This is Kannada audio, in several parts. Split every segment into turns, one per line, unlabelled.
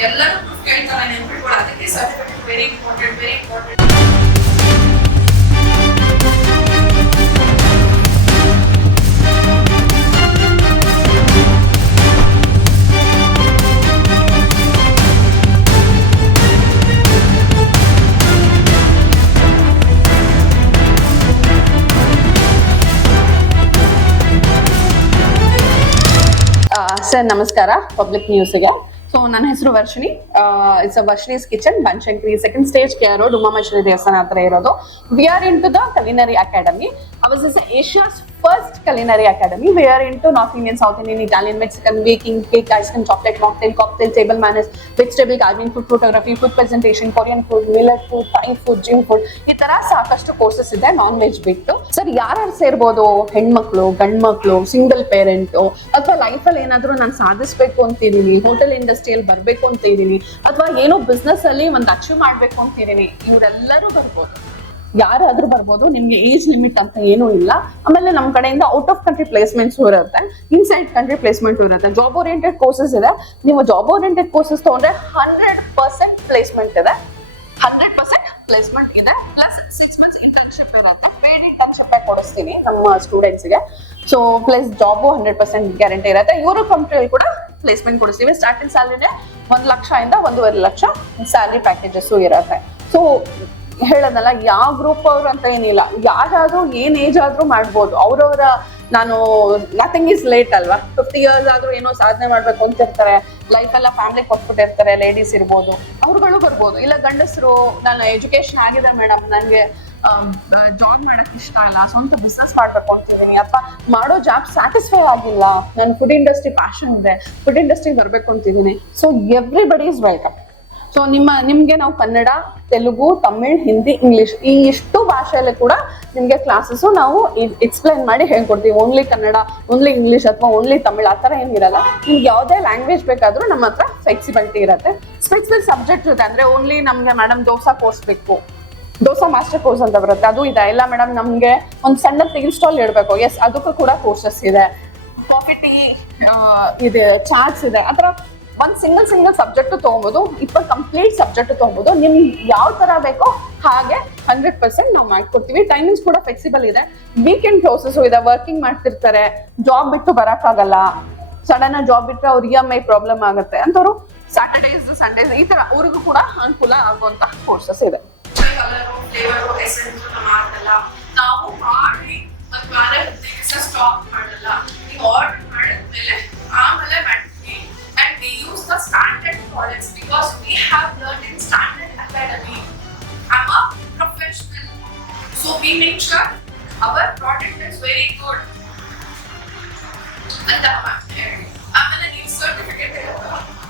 ಎಲ್ಲರೂ ಪ್ರೂಫ್ ಕೇಳ್ತಾರೆ ನೆನ್ಪಿಟ್ಕೊಳ್ಳೋ ಅದಕ್ಕೆ certificate very important very important sir ನಮಸ್ಕಾರ ಪಬ್ಲಿಕ್ ನ್ಯೂಸ್ಗೆ ಸೊ ನನ್ನ ಹೆಸರು Varshini. It's a Varshini's kitchen Banashankari second stage K road Umamaheshwari ದೇವಸ್ಥಾನ ಹತ್ರ ಇರೋದು. We are into the culinary academy ours is Asia's first culinary academy we are into North Indian South Indian Italian Mexican baking cake ice cream chocolate mocktail cocktail table manners vegetable garden food photography food presentation Korean food millet food Thai food gym food ಈ ತರ ಸಾಕಷ್ಟು ಕೋರ್ಸಸ್ ಇದೆ ನಾನ್ ವೆಜ್ ಬಿಟ್ಟು. ಸರ್ ಯಾರ್ಯಾರು ಸೇರ್ಬೋದು? ಹೆಣ್ಮಕ್ಳು, ಗಂಡ್ಮಕ್ಳು ಸಿಂಗಲ್ ಪೇರೆಂಟು ಅಥವಾ ಲೈಫಲ್ಲಿ ಏನಾದರೂ ನಾನು ಸಾಧಿಸ್ಬೇಕು ಅಂತಿದ್ದೀನಿ ಹೋಟೆಲ್ ಇಂಡಸ್ಟ್ರಿಯಲ್ಲಿ ಬರಬೇಕು ಅಂತ ಇದ್ದೀನಿ, ಅಥವಾ ಏನೋ ಬಿಸ್ನೆಸ್ ಅಲ್ಲಿ ಒಂದು ಅಚೀವ್ ಮಾಡಬೇಕು ಅಂತಿದ್ದೀನಿ ಇವರೆಲ್ಲರೂ ಬರ್ಬೋದು. ಯಾರಾದ್ರೂ ಬರ್ಬೋದು, ನಿಮ್ಗೆ ಏಜ್ ಲಿಮಿಟ್ ಅಂತ ಏನೂ ಇಲ್ಲ. ಆಮೇಲೆ ನಮ್ಮ ಕಡೆಯಿಂದ ಔಟ್ ಆಫ್ ಕಂಟ್ರಿ ಪ್ಲೇಸ್ಮೆಂಟ್ಸ್ ಇರುತ್ತೆ ಇನ್ಸೈಡ್ ಕಂಟ್ರಿ ಪ್ಲೇಸ್ಮೆಂಟ್ ಇರುತ್ತೆ. ಜಾಬ್ ಓರಿಯೆಂಟೆಡ್ ಕೋರ್ಸಸ್ ಇದೆ. ನೀವು ಜಾಬ್ ಓರಿಯೆಂಟೆಡ್ ಕೋರ್ಸಸ್ ತಗೊಂಡ್ರೆ ಹಂಡ್ರೆಡ್ ಪರ್ಸೆಂಟ್ ಪ್ಲೇಸ್ಮೆಂಟ್ ಇದೆ. ಹಂಡ್ರೆಡ್ ಪರ್ಸೆಂಟ್ ಪ್ಲೇಸ್ಮೆಂಟ್ ಇದೆ. ಪ್ಲಸ್ ಸಿಕ್ಸ್ ಮಂತ್ಸ್ ಇಂಟರ್ನ್ಶಿಪ್ ಇರುತ್ತೆ. ಪೇಡ್ ಇಂಟರ್ನ್ಶಿಪ್ ಕೊಡಿಸ್ತೀನಿ ನಮ್ಮ ಸ್ಟೂಡೆಂಟ್ಸ್ಗೆ so plus job hundred percent guarantee ಇರುತ್ತೆ. ಇವರು ಕಂಪ್ನಿಯಲ್ಲಿ ಕೂಡ ಪ್ಲೇಸ್ಮೆಂಟ್ ಕೊಡಿಸ್ತೀವಿ. ಸ್ಟಾರ್ಟಿಂಗ್ ಸ್ಯಾಲರಿನೇ ಒಂದು ಲಕ್ಷ ಇಂದ ಒಂದೂವರೆ ಲಕ್ಷ ಸ್ಯಾಲರಿ ಪ್ಯಾಕೇಜಸ್ಸು ಇರುತ್ತೆ. ಸೊ ಹೇಳೋದಲ್ಲ, ಯಾವ ಗ್ರೂಪ್ ಅವರು ಅಂತ ಏನಿಲ್ಲ. ಯಾರಾದ್ರೂ ಏನ್ ಏಜ್ ಆದ್ರೂ ಮಾಡ್ಬೋದು. ಅವರವರ, ನಾನು ನಥಿಂಗ್ ಇಸ್ ಲೇಟ್ ಅಲ್ವಾ? ಫಿಫ್ಟಿ ಇಯರ್ಸ್ ಆದ್ರೂ ಏನೋ ಸಾಧನೆ ಮಾಡ್ಬೇಕು ಅಂತ ಇರ್ತಾರೆ. ಲೈಫ್ ಎಲ್ಲ ಫ್ಯಾಮಿಲಿ ಕೊಟ್ಬಿಟ್ಟಿರ್ತಾರೆ ಲೇಡೀಸ್ ಇರ್ಬೋದು. ಅವ್ರುಗಳು ಬರ್ಬೋದು. ಇಲ್ಲ, ಗಂಡಸರು, ನಾನು ಎಜುಕೇಶನ್ ಆಗಿದೆ ಮೇಡಮ್ ನನಗೆ ಜಾಬ್ ಮಾಡಕ್ ಇಷ್ಟ ಇಲ್ಲ ಸ್ವಂತ ಬಿಸ್ನೆಸ್ ಮಾಡ್ಬೇಕು ಅಂತಿದ್ದೀನಿ. ಅಥವಾ ಮಾಡೋ ಜಾಬ್ ಸ್ಯಾಟಿಸ್ಫೈ ಆಗಿಲ್ಲ. ನನ್ ಫುಡ್ ಇಂಡಸ್ಟ್ರಿ ಪ್ಯಾಷನ್ ಇದೆ. ಫುಡ್ ಇಂಡಸ್ಟ್ರಿ ಬರ್ಬೇಕು ಅಂತಿದ್ದೀನಿ. So everybody is welcome so ನಿಮ್ಮ, ನಿಮ್ಗೆ ನಾವು ಕನ್ನಡ, ತೆಲುಗು, ತಮಿಳ್, ಹಿಂದಿ, ಇಂಗ್ಲಿಷ್ ಈ ಇಷ್ಟು ಭಾಷೆಯಲ್ಲಿ ಕೂಡ ನಿಮ್ಗೆ ಕ್ಲಾಸಸ್ ನಾವು ಎಕ್ಸ್ಪ್ಲೈನ್ ಮಾಡಿ ಹೇಳ್ಕೊಡ್ತೀವಿ. ಓನ್ಲಿ ಕನ್ನಡ ಓನ್ಲಿ ಇಂಗ್ಲಿಷ್ ಅಥವಾ ಓನ್ಲಿ ತಮಿಳ್ ಆ ಥರ ಏನಿರಲ್ಲ ನಿಮ್ಗೆ ಯಾವುದೇ ಲ್ಯಾಂಗ್ವೇಜ್ ಬೇಕಾದರೂ ನಮ್ಮ ಹತ್ರ ಫ್ಲೆಕ್ಸಿಬಿಲಿಟಿ ಇರುತ್ತೆ. ಸ್ಪೆಸಿಫಿಕ್ ಸಬ್ಜೆಕ್ಟ್ ಇರುತ್ತೆ ಅಂದ್ರೆ ಓನ್ಲಿ ನಮಗೆ ಮೇಡಮ್ ದೋಸಾ ಕೋರ್ಸ್ ಬೇಕು. ದೋಸಾ ಮಾಸ್ಟರ್ ಕೋರ್ಸ್ ಅಂತ ಬರುತ್ತೆ. ಅದು ಇದೆ. ಇಲ್ಲ ಮೇಡಮ್ ನಮಗೆ ಒಂದು ಸಣ್ಣ ಟೀ ಸ್ಟಾಲ್ ಇಡಬೇಕು. ಎಸ್ ಅದಕ್ಕೂ ಕೂಡ ಕೋರ್ಸಸ್ ಇದೆ. ಕಾಫಿ ಟೀ ಇದೆ ಚಾರ್ಟ್ಸ್ ಇದೆ. ಆ ಒಂದ್ ಸಿಂಗಲ್ ಸಿಂಗಲ್ ಸಬ್ಜೆಕ್ಟ್ ತಗೊಬೋದು, ಇಪ್ಪತ್ತು ಕಂಪ್ಲೀಟ್ ಸಬ್ಜೆಕ್ಟ್ ತಗೊಬೋದು. ನಿಮ್ಗೆ ಯಾವ ತರ ಬೇಕೋ ಹಾಗೆ ಹಂಡ್ರೆಡ್ ಪರ್ಸೆಂಟ್ ನಾವು ಮಾಡ್ಕೊಡ್ತೀವಿ. ಟೈಮಿಂಗ್ಸ್ ಕೂಡ ಫ್ಲೆಕ್ಸಿಬಲ್ ಇದೆ. ವೀಕೆಂಡ್ ಕ್ಲೋಸಸ್ ಇದೆ. ವರ್ಕಿಂಗ್ ಮಾಡ್ತಿರ್ತಾರೆ. ಜಾಬ್ ಬಿಟ್ಟು ಬರಕ್ಕಾಗಲ್ಲ. ಸಡನ್ ಜಾಬ್ ಬಿಟ್ಟರೆ ಅವ್ರ ಇ ಎಂ ಐ ಪ್ರಾಬ್ಲಮ್ ಆಗುತ್ತೆ. ಅಂತವ್ರು ಸ್ಯಾಟರ್ಡೇಸ್ ಸಂಡೇಸ್ ಈ ತರ ಅವ್ರಿಗೂ ಕೂಡ ಅನುಕೂಲ ಆಗುವಂತ ಕೋರ್ಸಸ್ ಇದೆ.
ಆಮೇಲೆ standard products because we have learn in standard academy I am a professional so we make sure our product is very good ಅಂತ ಆಮೇಲೆ ನೀವು ಸರ್ಟಿಫಿಕೇಟ್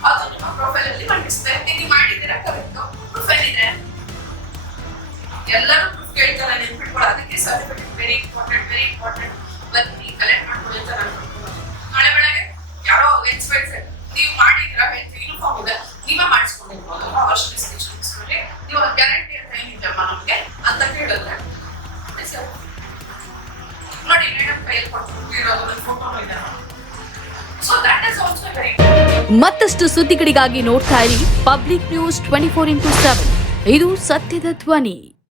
ಅದು ನಿಮ್ಮ ಪ್ರೊಫೈಲ್ ಅಲ್ಲಿ ಮಂಡಿಸ್ತಾರೆ ನೀವು ಮಾಡಿದ್ದೀರಾ? ಕರೆಕ್ಟ್. ಪ್ರೊಫೈಲ್ ಇದೆ. ಎಲ್ಲರೂ ಪ್ರೂಫ್ ಕೇಳ್ತಾರೆ ನೆನ್ಪಿಟ್ಕೊಳ್ಳೋ ಅದಕ್ಕೆ certificate very important very important ಬನ್ನಿ ಕಲೆಕ್ಟ್ ಮಾಡ್ಕೊಳ್ಳಿ ಅಂತ ನಾನು ಅನ್ಕೊಳ್ತೀನಿ. ನಾಳೆ ಬೆಳಗ್ಗೆ ಯಾರೋ ಎಕ್ಸ್ಪೈರ್ಸ್ ನೀವು ಮಾಡಿದ್ರ ಯೂನಿಫಾರ್ಮ್ ಇದೆ ನೀವೇ ಮಾಡಿಸ್ಕೊಂಡಿರ್ಬೋದು ವರ್ಷ ಡಿಸ್ಕ್ರಿಪ್ಷನ್ಸ್ನಲ್ಲಿ ನೀವು ಗ್ಯಾರಂಟಿ ಅಂತ ಏನಿದೆಯಮ್ಮ ನಮಗೆ ಅಂತ ಕೇಳಿದ್ರೆ.
ಮತ್ತಷ್ಟು ಸುದ್ದಿಗಳಿಗಾಗಿ ನೋಡ್ತಾ ಇರಿ public news twenty four into seven ಇದು ಸತ್ಯದ ಧ್ವನಿ.